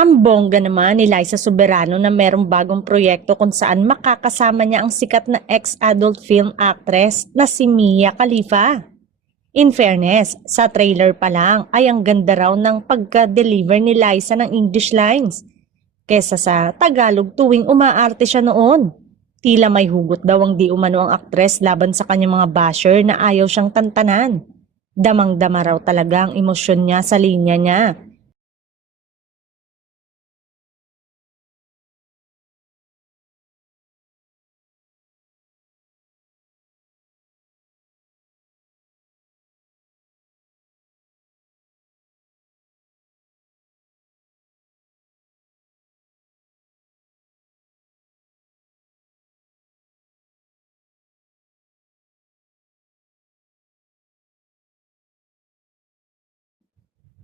Ang bongga naman ni Liza Soberano na merong bagong proyekto kung saan makakasama niya ang sikat na ex-adult film actress na si Mia Khalifa. In fairness, sa trailer pa lang ay ang ganda raw ng pagka-deliver ni Liza ng English lines kesa sa Tagalog tuwing umaarte siya noon. Tila may hugot daw ang di umano ang aktres laban sa kanyang mga basher na ayaw siyang tantanan. Damang-dama raw talaga ang emosyon niya sa linya niya.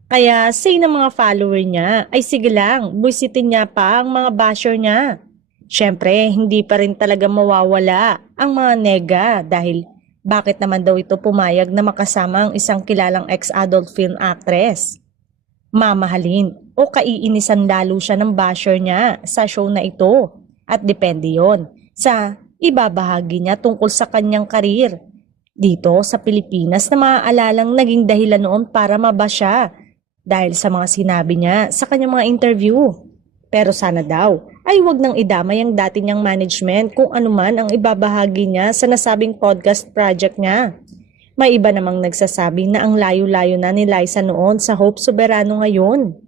Kaya say ng mga follower niya ay sige lang, busitin niya pa ang mga basher niya. Siyempre, hindi pa rin talaga mawawala ang mga nega dahil bakit naman daw ito pumayag na makasama ang isang kilalang ex-adult film actress? Mamahalin o kaiinisan lalo siya ng basher niya sa show na ito at depende yon sa ibabahagi niya tungkol sa kanyang karir dito sa Pilipinas na maaalalang naging dahilan noon para mabasya dahil sa mga sinabi niya sa kanyang mga interview. Pero sana daw ay wag nang idamay ang dati niyang management kung anuman ang ibabahagi niya sa nasabing podcast project niya. May iba namang nagsasabi na ang layo-layo na ni Liza noon sa Hope Soberano ngayon.